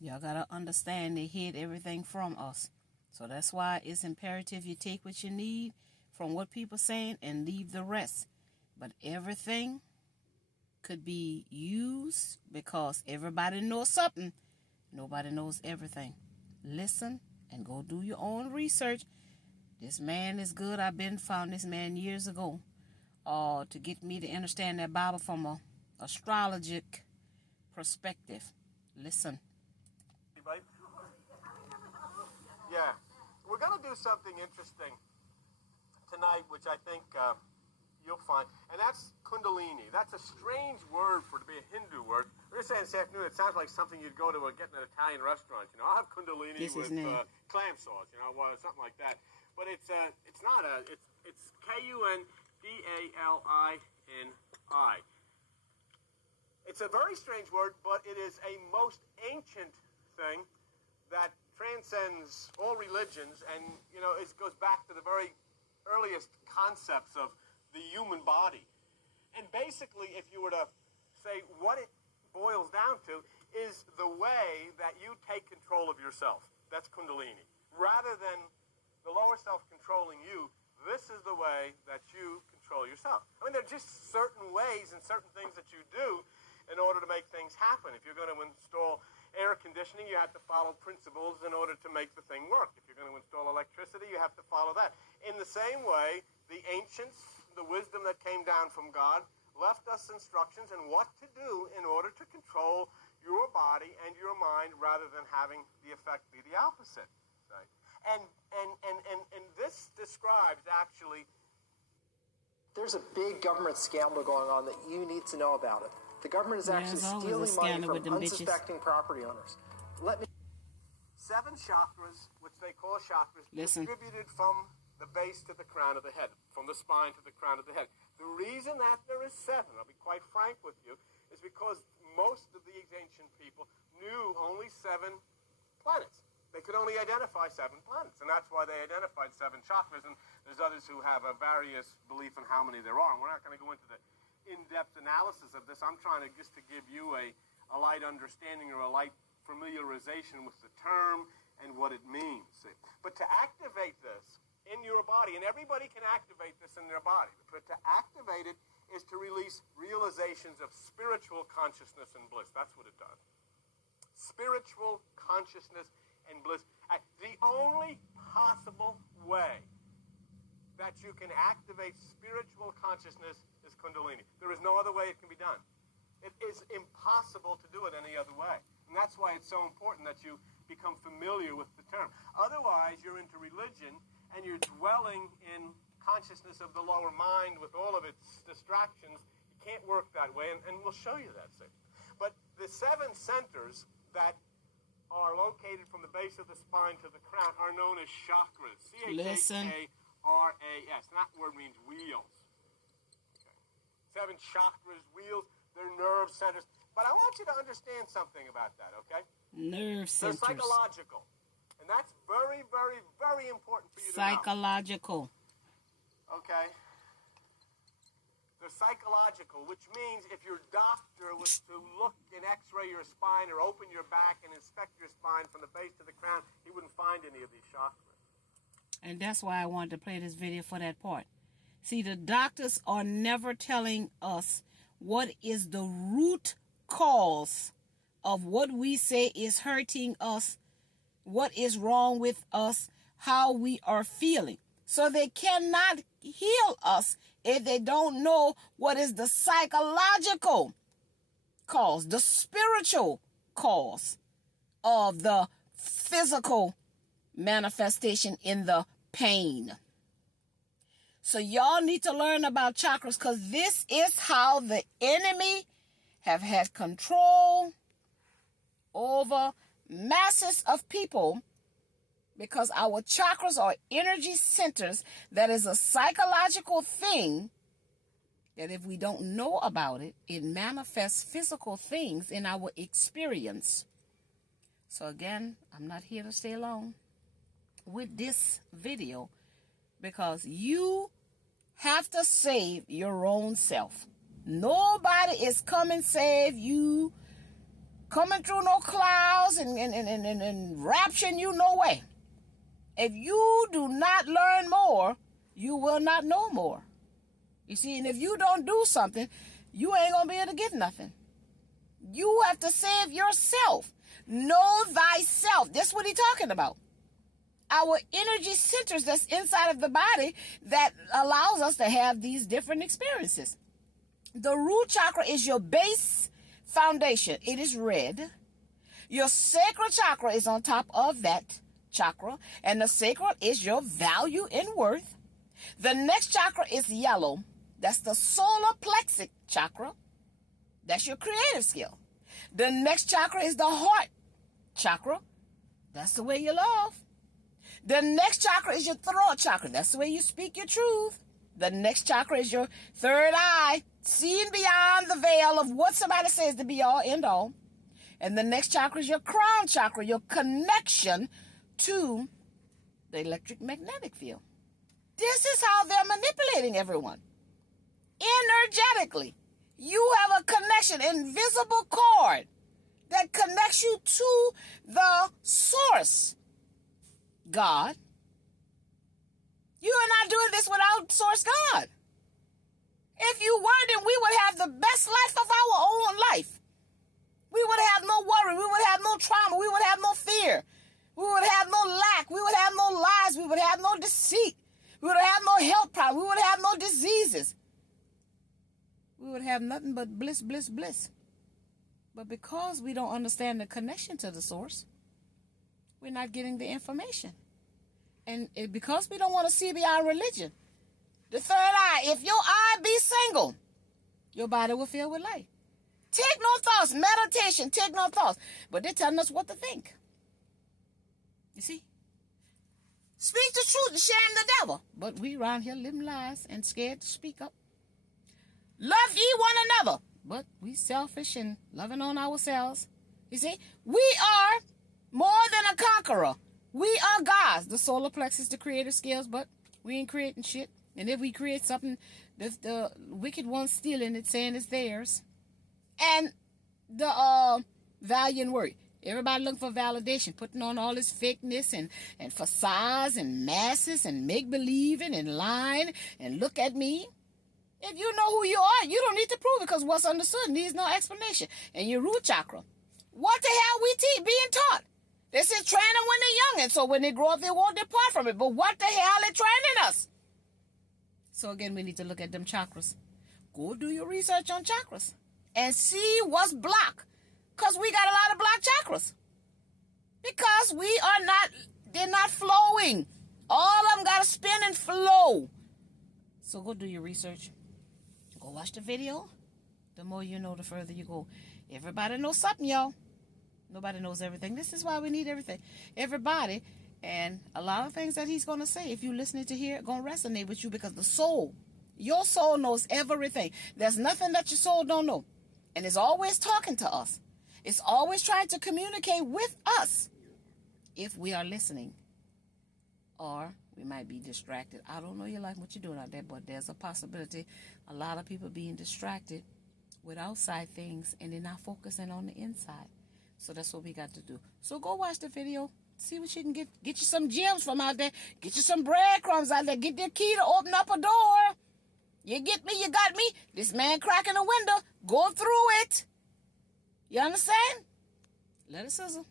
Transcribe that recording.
Y'all gotta understand they hid everything from us. So that's why it's imperative you take what you need from what people saying and leave the rest. But everything could be used because everybody knows something. Nobody knows everything. Listen and go do your own research. This man is good. I've been found this man years ago to get me to understand that Bible from a astrologic perspective. Listen. Right? Yeah. We're going to do something interesting tonight, which I think you'll find, and that's Kundalini. That's a strange word to be a Hindu word. We're going to say this afternoon, it sounds like something you'd go to get in an Italian restaurant. You know, I'll have Kundalini with clam sauce, you know, something like that. But it's not it's Kundalini. It's a very strange word, but it is a most ancient thing that transcends all religions, and you know, it goes back to the very earliest concepts of the human body. And basically, if you were to say what it boils down to, is the way that you take control of yourself. That's Kundalini. Rather than the lower self controlling you, this is the way that you control yourself. I mean, there are just certain ways and certain things that you do in order to make things happen. If you're going to install air conditioning, you have to follow principles in order to make the thing work. If you're going to install electricity, you have to follow that. In the same way, the ancients, the wisdom that came down from God, left us instructions on what to do in order to control your body and your mind rather than having the effect be the opposite. Right? And this describes actually... There's a big government scandal going on that you need to know about it. The government is actually stealing money from unsuspecting property owners. 7 chakras, which they call chakras, distributed from the base to the crown of the head, from the spine to the crown of the head. The reason that there is 7, I'll be quite frank with you, is because most of these ancient people knew only 7 planets. They could only identify 7 planets, and that's why they identified 7 chakras, and there's others who have a various belief in how many there are. And we're not going to go into the in-depth analysis of this. I'm trying to just to give you a light understanding or a light familiarization with the term and what it means. See? But to activate this in your body, and everybody can activate this in their body, but to activate it is to release realizations of spiritual consciousness and bliss. That's what it does. Spiritual consciousness and bliss. The only possible way that you can activate spiritual consciousness is Kundalini. There is no other way it can be done. It is impossible to do it any other way. And that's why it's so important that you become familiar with the term. Otherwise, you're into religion and you're dwelling in consciousness of the lower mind with all of its distractions. It can't work that way, and we'll show you that. But the 7 centers that are located from the base of the spine to the crown are known as chakras. C-H-A-K-R-A-S. And that word means wheels. Okay. 7 chakras, wheels, they're nerve centers. But I want you to understand something about that, okay? Nerve centers. They're psychological. And that's very, very, very important for you to know. Psychological. Okay. They're psychological, which means if your doctor was to look and x-ray your spine or open your back and inspect your spine from the base to the crown, he wouldn't find any of these chakras. And that's why I wanted to play this video for that part. See, the doctors are never telling us what is the root cause of what we say is hurting us, what is wrong with us, how we are feeling. So they cannot heal us if they don't know what is the psychological cause, the spiritual cause of the physical manifestation in the pain. So y'all need to learn about chakras, because this is how the enemy have had control over masses of people, because our chakras are energy centers. That is a psychological thing that if we don't know about it, it manifests physical things in our experience. So again, I'm not here to stay long with this video, because you have to save your own self. Nobody is coming save you coming through no clouds and rapturing you no way. If you do not learn more, you will not know more. You see, and if you don't do something, you ain't going to be able to get nothing. You have to save yourself. Know thyself. That's what he's talking about. Our energy centers that's inside of the body that allows us to have these different experiences. The root chakra is your base foundation. It is red. Your sacral chakra is on top of that chakra, and the sacral is your value and worth. The next chakra is yellow. That's the solar plexus chakra. That's your creative skill. The next chakra is the heart chakra. That's the way you love. The next chakra is your throat chakra. That's the way you speak your truth. The next chakra is your third eye, seeing beyond the veil of what somebody says to be all end all. And the next chakra is your crown chakra, your connection to the electric magnetic field. This is how they're manipulating everyone. Energetically, you have a connection, invisible cord that connects you to the source, God. You are not doing this without source God. If you were, then we would have the best life of our own life. We would have no worry. We would have no trauma. We would have no fear. We would have no lack. We would have no lies. We would have no deceit. We would have no health problems. We would have no diseases. We would have nothing but bliss, bliss, bliss. But because we don't understand the connection to the source, we're not getting the information. And because we don't want to see beyond religion, the third eye, if your eye be single, your body will fill with light. Take no thoughts. Meditation, take no thoughts. But they're telling us what to think. You see? Speak the truth and shame the devil. But we around here living lies and scared to speak up. Love ye one another. But we selfish and loving on ourselves. You see? We are more than a conqueror. We are gods. The solar plexus, the creative skills, but we ain't creating shit. And if we create something, the wicked one's stealing it, saying it's theirs. And the value and worth. Everybody looking for validation, putting on all this fakeness and facades and masses and make-believing and lying and look at me. If you know who you are, you don't need to prove it because what's understood needs no explanation. And your root chakra. What the hell we being taught? They said train them when they're young, and so when they grow up, they won't depart from it. But what the hell are they training us? So again, we need to look at them chakras. Go do your research on chakras and see what's blocked. Because we got a lot of blocked chakras. Because they're not flowing. All of them got to spin and flow. So go do your research. Go watch the video. The more you know, the further you go. Everybody knows something, y'all. Nobody knows everything. This is why we need everything. Everybody. And a lot of things that he's going to say, if you're listening to hear it, going to resonate with you because the soul, your soul knows everything. There's nothing that your soul don't know. And it's always talking to us. It's always trying to communicate with us if we are listening. Or we might be distracted. I don't know you like what you're doing out there, but there's a possibility a lot of people being distracted with outside things and they're not focusing on the inside. So that's what we got to do. So go watch the video. See what you can get. Get you some gems from out there. Get you some breadcrumbs out there. Get the key to open up a door. You get me, you got me. This man cracking a window. Go through it. You understand? Let it sizzle.